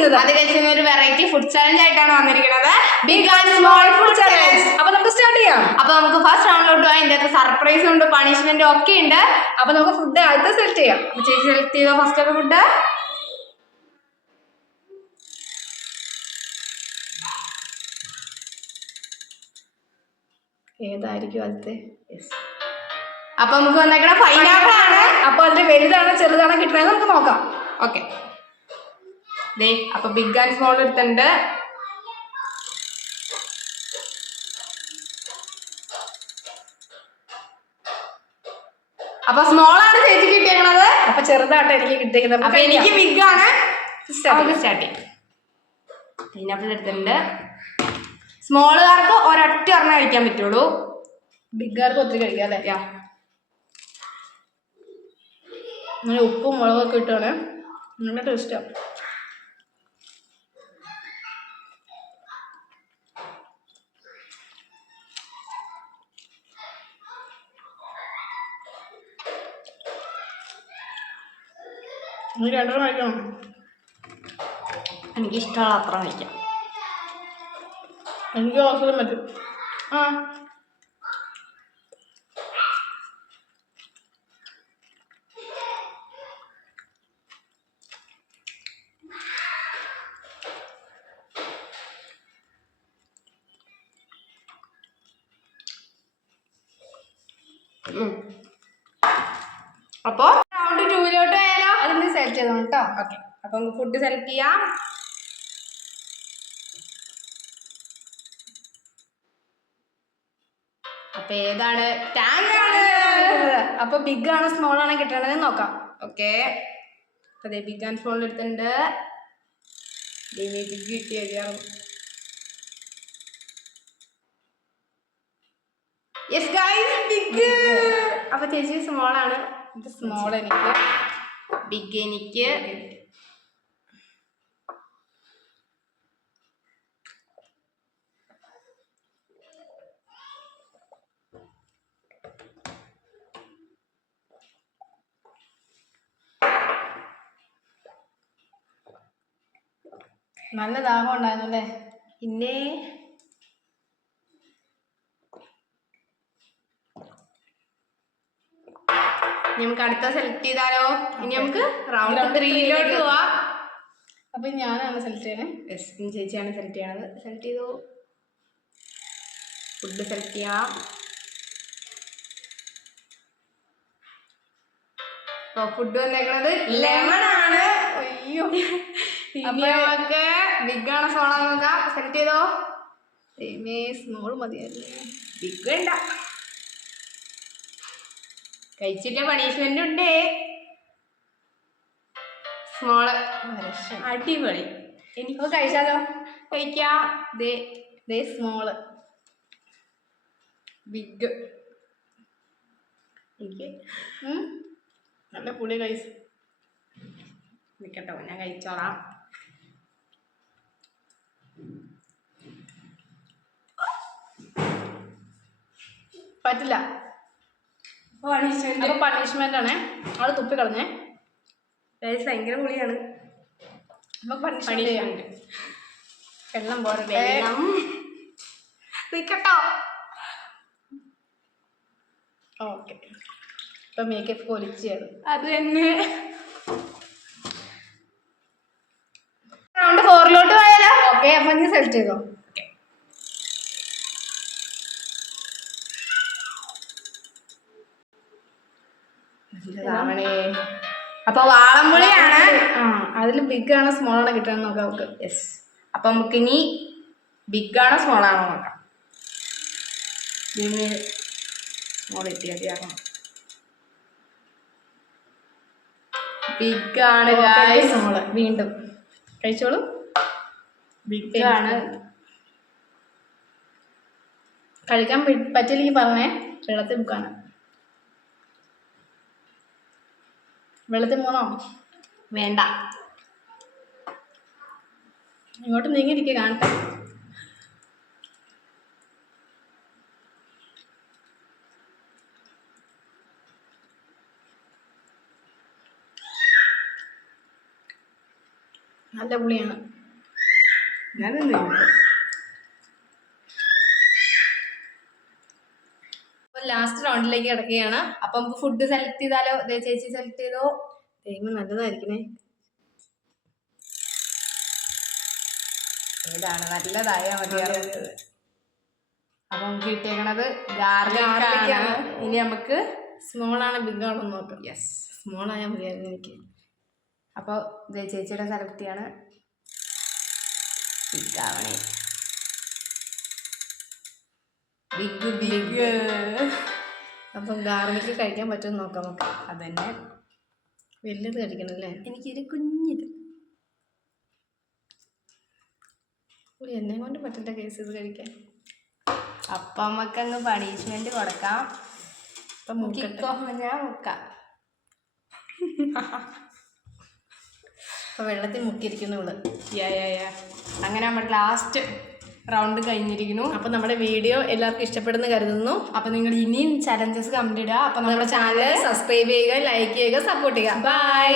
ചെയ്യുന്നത്. അത് കഴിച്ച ഒരു വെറൈറ്റി ഫുഡ് ചാലഞ്ച് ആയിട്ടാണ് വന്നിരിക്കുന്നത്. Big and small food challenge. അപ്പൊ നമുക്ക് സ്റ്റാർട്ട് ചെയ്യാം. അപ്പൊ നമുക്ക് ഫസ്റ്റ് റൗണ്ടിലോട്ട് പോകാം. ഇതിന്റെ അകത്ത് സർപ്രൈസും ഉണ്ട്, പണിഷ്മെന്റും ഒക്കെ ഉണ്ട്. അപ്പൊ നമുക്ക് ഫുഡ് ആദ്യത്തെ സെലക്ട് ചെയ്യാം. അപ്പൊ ചേച്ചി സെലക്ട് ചെയ്തോ ഫസ്റ്റ് ഒക്കെ ഫുഡ്? ഏതായിരിക്കും ആദ്യത്തെ? അപ്പൊ നമുക്ക് വന്നേക്കണ പൈനാപ്പിൾ ആണ്. അപ്പൊ അതിന്റെ വലുതാണോ ചെറുതാണോ കിട്ടണത് നമുക്ക് നോക്കാം. ഓക്കെ, അപ്പൊ ബിഗ് ആൻഡ് സ്മോൾ എടുത്തിട്ടുണ്ട്. അപ്പൊ സ്മോൾ ആണ് ചേച്ചി കിട്ടിയേക്കണത്. അപ്പൊ ചെറുതാട്ടോ എനിക്ക് കിട്ടിയിരിക്കുന്നത്. അപ്പൊ എനിക്ക് ബിഗ് ആണ്. സ്റ്റാർട്ട് ചെയ്യാം. പൈനാപ്പിൾ എടുത്തിട്ടുണ്ട്. സ്മോളുകാർക്ക് ഒരൊറ്റ ഒരെണ്ണം കഴിക്കാൻ പറ്റുള്ളൂ. ബിഗ്ഗാർക്ക് ഒത്തിരി കഴിക്കാം അല്ലേ? അങ്ങനെ ഉപ്പും മുളകൊക്കെ ഇട്ടാണ് നല്ല ടേസ്റ്റാണ്. നീ രണ്ടെണ്ണം കഴിക്കണം. എനിക്കിഷ്ടമുള്ള അത്ര കഴിക്കാം. എനിക്ക് അവസരം പറ്റും. അപ്പൊ റൗണ്ട് 2 പോയാലോ? അതിന് സെലക്ട് ചെയ്തോ കേട്ടോ. ഓക്കെ, അപ്പൊ നമുക്ക് ഫുഡ് സെലക്ട് ചെയ്യാം. അപ്പൊ ഏതാണ്? ടാങ്ക് ആണ്. അപ്പൊ ബിഗ് ആണോ സ്മോൾ ആണോ കിട്ടണത് നോക്കാം. ഓക്കെ, അതെ ബിഗ് ആൻഡ് സ്മോൾ എടുത്തിട്ടുണ്ട്. ബിഗ് കിട്ടിയ യെസ് ഗൈസ്, ബിഗ്. അപ്പൊ ചേച്ചി സ്മോൾ ആണ്. ഇത് സ്മോൾ എനിക്ക്, ബിഗ് എനിക്ക്. നല്ല ദാഹം ഉണ്ടായിരുന്നു അല്ലേ? പിന്നെ നമുക്ക് അടുത്ത സെലക്ട് ചെയ്താലോ? ഇനി നമുക്ക് റൗണ്ട് 3 പോവാം. അപ്പൊ ഞാനാണ് സെലക്ട് ചെയ്യണേ. യെസ്, ഇനി ചേച്ചിയാണ് സെലക്ട് ചെയ്യണത്. സെലക്ട് ചെയ്തോ. ഫുഡ് സെലക്ട് ചെയ്യാം. ഫുഡ് വന്നേക്കുന്നത് ലെമൺ ആണ്. അയ്യോ, അപ്പൊ നമുക്ക് ബിഗ് ആണ് സ്മോൾ ആണ് നോക്കാം. സെലക്ട് ചെയ്തോ. സ്മോൾ മതിയല്ലേ? ബിഗ് വേണ്ട, കഴിച്ചിട്ട് പണിഷ്മെന്റ് ഉണ്ട്. സ്മോള് അടിപൊളി. എനിക്ക് കഴിച്ചാലോ? കഴിക്കാം. സ്മോള്. ബിഗ് എനിക്ക് നല്ല പുളി കഴിച്ചു. നിൽക്കട്ടോ, ഞാൻ കഴിച്ചോളാം. പറ്റില്ല. അപ്പൊ പണിഷ്മെന്റ് ആണ്. അവള് തുപ്പി കളഞ്ഞേ. ഭയങ്കര പുളിയാണ്. നമുക്ക് പണിഷ്മെന്റ് വെള്ളം പോരട്ടെ. നിൽക്കട്ടോ. ഓക്കെ, ഇപ്പൊ മേക്കപ്പ് പൊലിച്ചത് അത് തന്നെ. റൗണ്ട് 4 പോയാലോ? ഓക്കെ, അപ്പൊ നീ സെലക്ട് ചെയ്തോ. അപ്പൊ വാളംപുളിയാണ്. അതിൽ ബിഗ് ആണോ സ്മോൾ ആണോ കിട്ടണം നോക്കാം നമുക്ക്. യെസ്, അപ്പൊ നമുക്ക് ഇനി ബിഗ് ആണോ സ്മോൾ ആണോ നോക്കാം. സ്മോൾ എത്തിയാക്കണം. ബിഗ് ആണ്. സ്മോള് വീണ്ടും കഴിച്ചോളൂ. ബിഗ് ആണ്. കഴിക്കാൻ പറ്റില്ലെങ്കിൽ പറഞ്ഞേ. വെള്ളത്തിൽ മുക്കാനാ. വെള്ളത്തിൽ മൂന്നോ? വേണ്ട, ഇങ്ങോട്ട് നീങ്ങിയിരിക്കുക കാണട്ടെ. നല്ല പുളിയാണ്. അപ്പോൾ ലാസ്റ്റ് റൗണ്ടിലേക്ക് കിടക്കുകയാണ്. അപ്പം നമുക്ക് ഫുഡ് സെലക്ട് ചെയ്താലോ? ചേച്ചി സെലക്ട് ചെയ്തോ? ദൈവം നല്ലതായിരിക്കണേ. ഏതാണ് നല്ലതായാൽ മതിയായിരുന്നു. അപ്പം നമുക്ക് കിട്ടിയേക്കണത് ഗാർലിക്കാണ്. ഇനി നമുക്ക് സ്മോളാണ് ബിഗ് ആണോ നോക്കാം. യെസ്, സ്മോൾ ആയാൽ മതിയായിരുന്നു എനിക്ക്. അപ്പോൾ ചേച്ചിയുടെ സെലക്ട് ചെയ്യാണ്. ബിഗ് ആവണേ, ബിഗ് ബിഗ്. അപ്പം ഗാർലിക്ക് കഴിക്കാൻ പറ്റുമെന്ന് നോക്കാം നമുക്ക്. അതന്നെ, വലുത് കഴിക്കണം അല്ലേ? എനിക്കൊരു കുഞ്ഞിത്. എന്നെ കൊണ്ട് പറ്റില്ല കേസ് ഇത് കഴിക്കാൻ. അപ്പം നമുക്കങ്ങ് പണിഷ്മെന്റ് കൊടുക്കാം. അപ്പം മുക്കിക്കോ, ഞാൻ മുക്കാം. അപ്പം വെള്ളത്തിൽ മുക്കിയിരിക്കുന്നുള്ളു. അങ്ങനെ നമ്മുടെ ലാസ്റ്റ് റൗണ്ട് കഴിഞ്ഞിരിക്കുന്നു. അപ്പം നമ്മുടെ വീഡിയോ എല്ലാവർക്കും ഇഷ്ടപ്പെടുന്നു കരുതുന്നു. അപ്പം നിങ്ങൾ ഇനിയും ചലഞ്ചസ് കംപ്ലീറ്റ് ചെയ്യുക. അപ്പം നമ്മുടെ ചാനൽ സബ്സ്ക്രൈബ് ചെയ്യുക, ലൈക്ക് ചെയ്യുക, സപ്പോർട്ട് ചെയ്യുക. ബൈ.